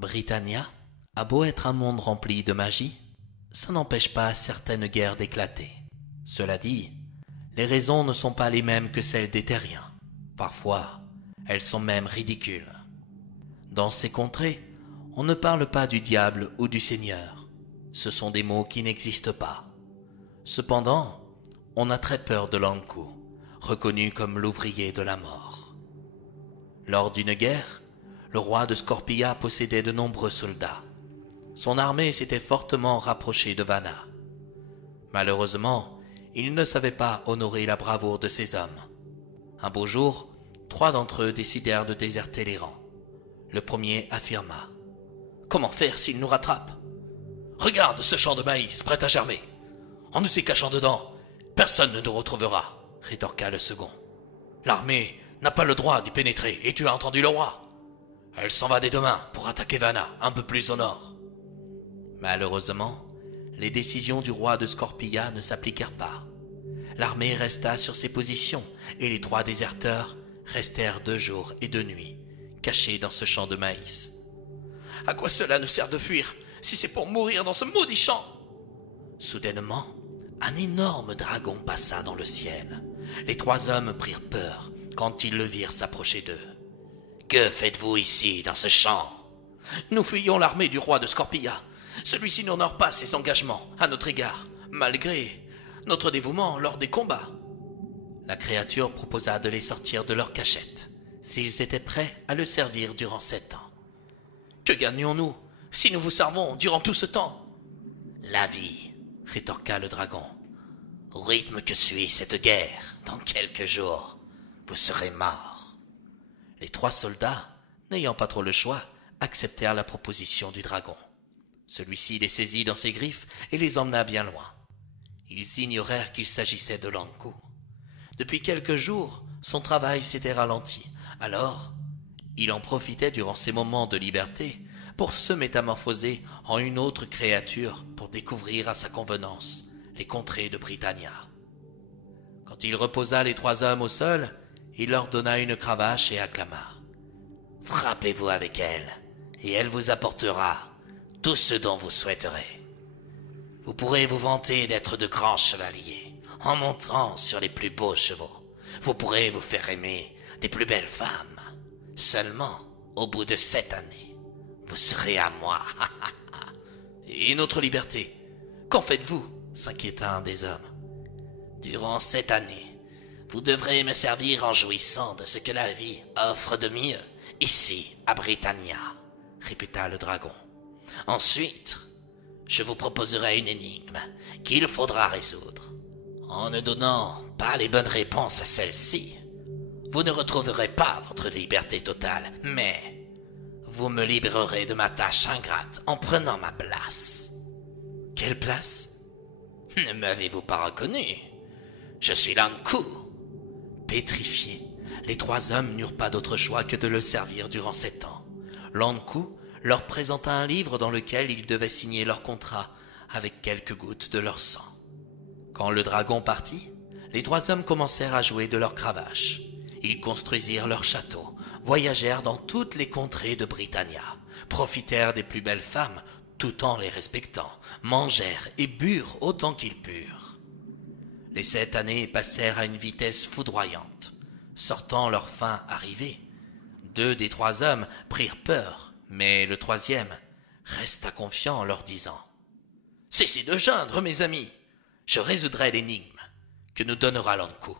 Britannia a beau être un monde rempli de magie, ça n'empêche pas certaines guerres d'éclater. Cela dit, les raisons ne sont pas les mêmes que celles des terriens. Parfois, elles sont même ridicules. Dans ces contrées, on ne parle pas du diable ou du Seigneur. Ce sont des mots qui n'existent pas. Cependant, on a très peur de Lanku, reconnu comme l'ouvrier de la mort. Lors d'une guerre, le roi de Scorpia possédait de nombreux soldats. Son armée s'était fortement rapprochée de Vanna. Malheureusement, il ne savait pas honorer la bravoure de ses hommes. Un beau jour, 3 d'entre eux décidèrent de déserter les rangs. Le premier affirma: « Comment faire s'il nous rattrape ? Regarde ce champ de maïs prêt à germer. En nous y cachant dedans, personne ne nous retrouvera, rétorqua le second. L'armée n'a pas le droit d'y pénétrer, et tu as entendu le roi. Elle s'en va dès demain pour attaquer Vanna, un peu plus au nord. » Malheureusement, les décisions du roi de Scorpia ne s'appliquèrent pas. L'armée resta sur ses positions, et les 3 déserteurs restèrent 2 jours et 2 nuits, cachés dans ce champ de maïs. « À quoi cela nous sert de fuir, si c'est pour mourir dans ce maudit champ ?» Soudainement, un énorme dragon passa dans le ciel. Les 3 hommes prirent peur quand ils le virent s'approcher d'eux. « Que faites-vous ici, dans ce champ ?»« Nous fuyons l'armée du roi de Scorpia. Celui-ci n'honore pas ses engagements à notre égard, malgré notre dévouement lors des combats. » La créature proposa de les sortir de leur cachette, s'ils étaient prêts à le servir durant 7 ans. « Que gagnons-nous si nous vous servons durant tout ce temps ?»« La vie, » rétorqua le dragon. « Au rythme que suit cette guerre, dans quelques jours, vous serez morts. » Les 3 soldats, n'ayant pas trop le choix, acceptèrent la proposition du dragon. Celui-ci les saisit dans ses griffes et les emmena bien loin. Ils ignorèrent qu'il s'agissait de Lanku. Depuis quelques jours, son travail s'était ralenti. Alors, il en profitait durant ses moments de liberté pour se métamorphoser en une autre créature pour découvrir à sa convenance les contrées de Britannia. Quand il reposa les 3 hommes au sol, il leur donna une cravache et acclama: « Frappez-vous avec elle, et elle vous apportera tout ce dont vous souhaiterez. Vous pourrez vous vanter d'être de grands chevaliers en montant sur les plus beaux chevaux. Vous pourrez vous faire aimer des plus belles femmes. Seulement, au bout de 7 années, vous serez à moi. » « Et notre liberté, qu'en faites-vous ?» s'inquiéta un des hommes. « Durant 7 années, vous devrez me servir en jouissant de ce que la vie offre de mieux ici à Britannia, » répéta le dragon. « Ensuite, je vous proposerai une énigme qu'il faudra résoudre. En ne donnant pas les bonnes réponses à celle-ci, vous ne retrouverez pas votre liberté totale, mais vous me libérerez de ma tâche ingrate en prenant ma place. » « Quelle place ? » ?»« Ne m'avez-vous pas reconnu ? Je suis Lanku. » Pétrifiés, les 3 hommes n'eurent pas d'autre choix que de le servir durant 7 ans. Lanku leur présenta un livre dans lequel ils devaient signer leur contrat avec quelques gouttes de leur sang. Quand le dragon partit, les 3 hommes commencèrent à jouer de leur cravache. Ils construisirent leur château, voyagèrent dans toutes les contrées de Britannia, profitèrent des plus belles femmes tout en les respectant, mangèrent et burent autant qu'ils purent. Les 7 années passèrent à une vitesse foudroyante. Sortant leur fin arrivée, 2 des 3 hommes prirent peur, mais le 3e resta confiant en leur disant: « Cessez de geindre, mes amis, je résoudrai l'énigme que nous donnera Lanku. »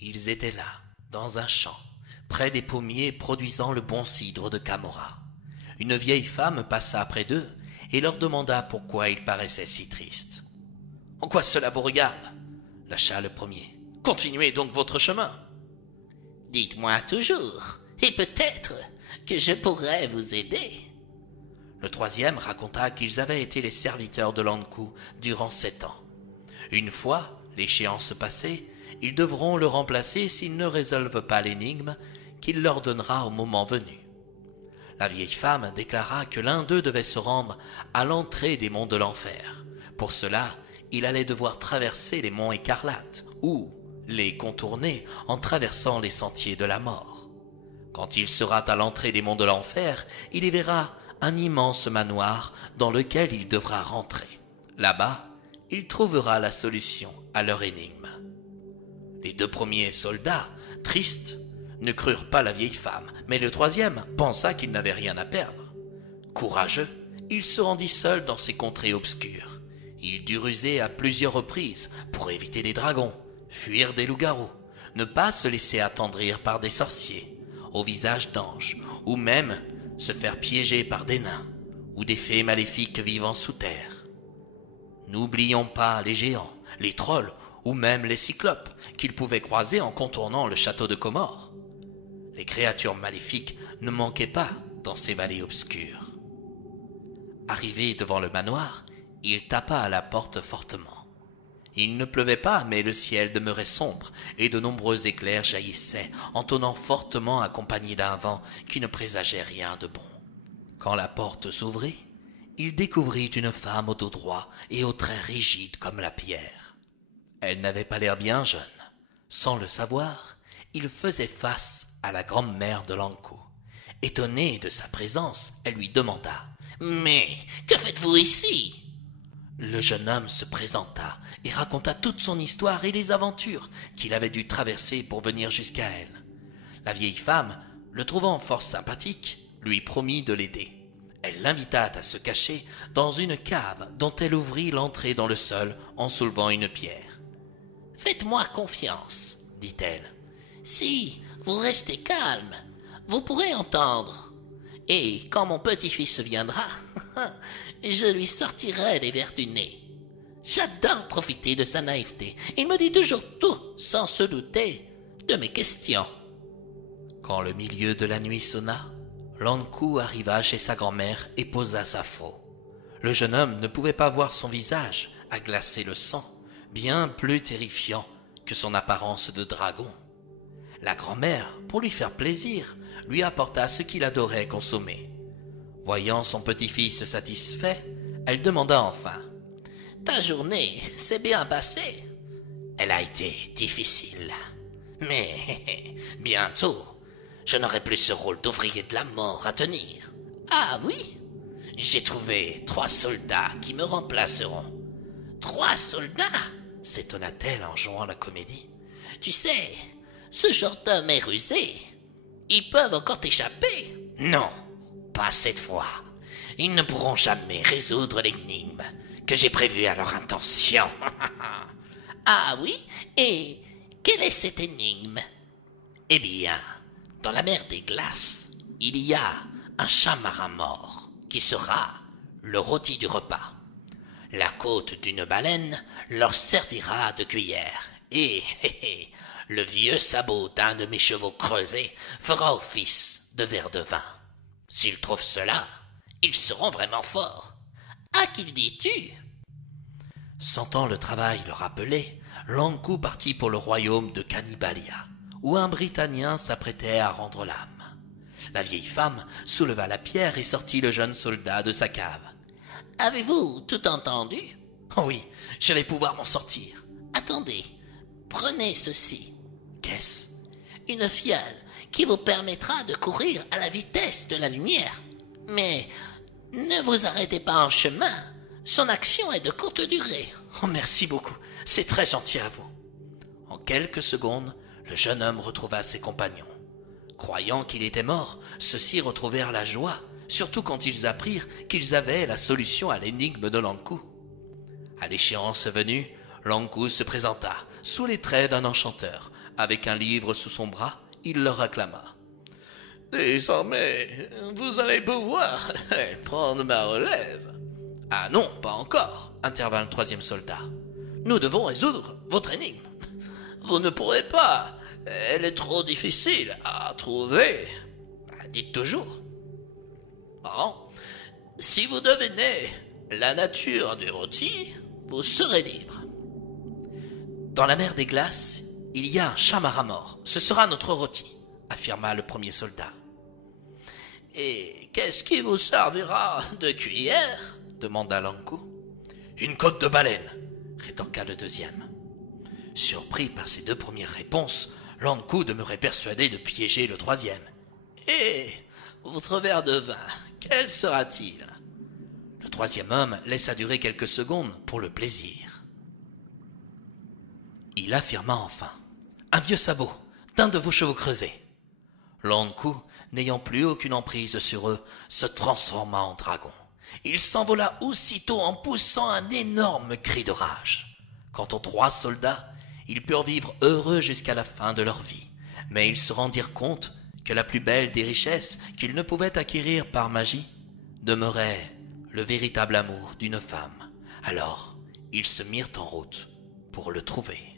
Ils étaient là, dans un champ, près des pommiers produisant le bon cidre de Camorra. Une vieille femme passa près d'eux et leur demanda pourquoi ils paraissaient si tristes. « En quoi cela vous regarde ?» lâcha le premier. « Continuez donc votre chemin. »« Dites-moi toujours, et peut-être que je pourrais vous aider. » Le 3e raconta qu'ils avaient été les serviteurs de Lanku durant 7 ans. Une fois l'échéance passée, ils devront le remplacer s'ils ne résolvent pas l'énigme qu'il leur donnera au moment venu. La vieille femme déclara que l'un d'eux devait se rendre à l'entrée des monts de l'enfer. Pour cela, il allait devoir traverser les monts écarlates ou les contourner en traversant les sentiers de la mort. Quand il sera à l'entrée des monts de l'enfer, il y verra un immense manoir dans lequel il devra rentrer. Là-bas, il trouvera la solution à leur énigme. Les 2 premiers soldats, tristes, ne crurent pas la vieille femme, mais le 3e pensa qu'il n'avait rien à perdre. Courageux, il se rendit seul dans ces contrées obscures. Il dut ruser à plusieurs reprises pour éviter des dragons, fuir des loups-garous, ne pas se laisser attendrir par des sorciers, au visage d'anges, ou même se faire piéger par des nains, ou des fées maléfiques vivant sous terre. N'oublions pas les géants, les trolls, ou même les cyclopes qu'il pouvait croiser en contournant le château de Comore. Les créatures maléfiques ne manquaient pas dans ces vallées obscures. Arrivé devant le manoir, il tapa à la porte fortement. Il ne pleuvait pas, mais le ciel demeurait sombre et de nombreux éclairs jaillissaient, entonnant fortement accompagnés d'un vent qui ne présageait rien de bon. Quand la porte s'ouvrit, il découvrit une femme au dos droit et aux traits rigides comme la pierre. Elle n'avait pas l'air bien jeune. Sans le savoir, il faisait face à la grand-mère de Lankou. Étonnée de sa présence, elle lui demanda « Mais que faites-vous ici ?» Le jeune homme se présenta et raconta toute son histoire et les aventures qu'il avait dû traverser pour venir jusqu'à elle. La vieille femme, le trouvant fort sympathique, lui promit de l'aider. Elle l'invita à se cacher dans une cave dont elle ouvrit l'entrée dans le sol en soulevant une pierre. « Faites-moi confiance, dit-elle. Si vous restez calme, vous pourrez entendre. Et quand mon petit-fils viendra, je lui sortirai les vers du nez. J'adore profiter de sa naïveté. Il me dit toujours tout sans se douter de mes questions. » Quand le milieu de la nuit sonna, Lankou arriva chez sa grand-mère et posa sa faux. Le jeune homme ne pouvait pas voir son visage, à glacer le sang, bien plus terrifiant que son apparence de dragon. La grand-mère, pour lui faire plaisir, lui apporta ce qu'il adorait consommer. Voyant son petit-fils satisfait, elle demanda enfin « Ta journée s'est bien passée ?»« Elle a été difficile, mais bientôt, je n'aurai plus ce rôle d'ouvrier de la mort à tenir. »« Ah oui ? J'ai trouvé 3 soldats qui me remplaceront. »« 3 soldats ?» s'étonna-t-elle en jouant la comédie. « Tu sais, ce genre d'homme est rusé. Ils peuvent encore t'échapper. »« Non, pas cette fois. Ils ne pourront jamais résoudre l'énigme que j'ai prévue à leur intention. »« Ah oui ? Et quelle est cette énigme ? » ?»« Eh bien, dans la mer des glaces, il y a un chat marin mort qui sera le rôti du repas. La côte d'une baleine leur servira de cuillère et le vieux sabot d'un de mes chevaux creusés fera office de verre de vin. S'ils trouvent cela, ils seront vraiment forts. À qui le dis-tu ? Sentant le travail le rappeler, Lankou partit pour le royaume de Cannibalia, où un Britannicien s'apprêtait à rendre l'âme. La vieille femme souleva la pierre et sortit le jeune soldat de sa cave. « Avez-vous tout entendu ? »« Oh oui, je vais pouvoir m'en sortir. »« Attendez, prenez ceci. »« Qu'est-ce ? » ?»« Une fiole qui vous permettra de courir à la vitesse de la lumière. Mais ne vous arrêtez pas en chemin. Son action est de courte durée. »« Oh, merci beaucoup. C'est très gentil à vous. » En quelques secondes, le jeune homme retrouva ses compagnons. Croyant qu'il était mort, ceux-ci retrouvèrent la joie, surtout quand ils apprirent qu'ils avaient la solution à l'énigme de Lankou. À l'échéance venue, Lankou se présenta, sous les traits d'un enchanteur. Avec un livre sous son bras, il leur acclama. « Désormais, vous allez pouvoir prendre ma relève. »« Ah non, pas encore, » intervint le 3e soldat. « Nous devons résoudre votre énigme. »« Vous ne pourrez pas. Elle est trop difficile à trouver. » Dites toujours. Bon, si vous devinez la nature du rôti, vous serez libre. Dans la mer des glaces, il y a un chat marin mort. Ce sera notre rôti, affirma le 1er soldat. Et qu'est-ce qui vous servira de cuillère ? Demanda Lankou. Une côte de baleine, rétorqua le 2e. Surpris par ces 2 premières réponses, Lankou demeurait persuadé de piéger le 3e. Et votre verre de vin, quel sera-t-il » Le troisième homme laissa durer quelques secondes pour le plaisir. Il affirma enfin: « Un vieux sabot, d'un de vos chevaux creusés. » Lankou, n'ayant plus aucune emprise sur eux, se transforma en dragon. Il s'envola aussitôt en poussant un énorme cri de rage. Quant aux 3 soldats, ils purent vivre heureux jusqu'à la fin de leur vie, mais ils se rendirent compte que la plus belle des richesses qu'ils ne pouvaient acquérir par magie demeurait le véritable amour d'une femme. Alors, ils se mirent en route pour le trouver.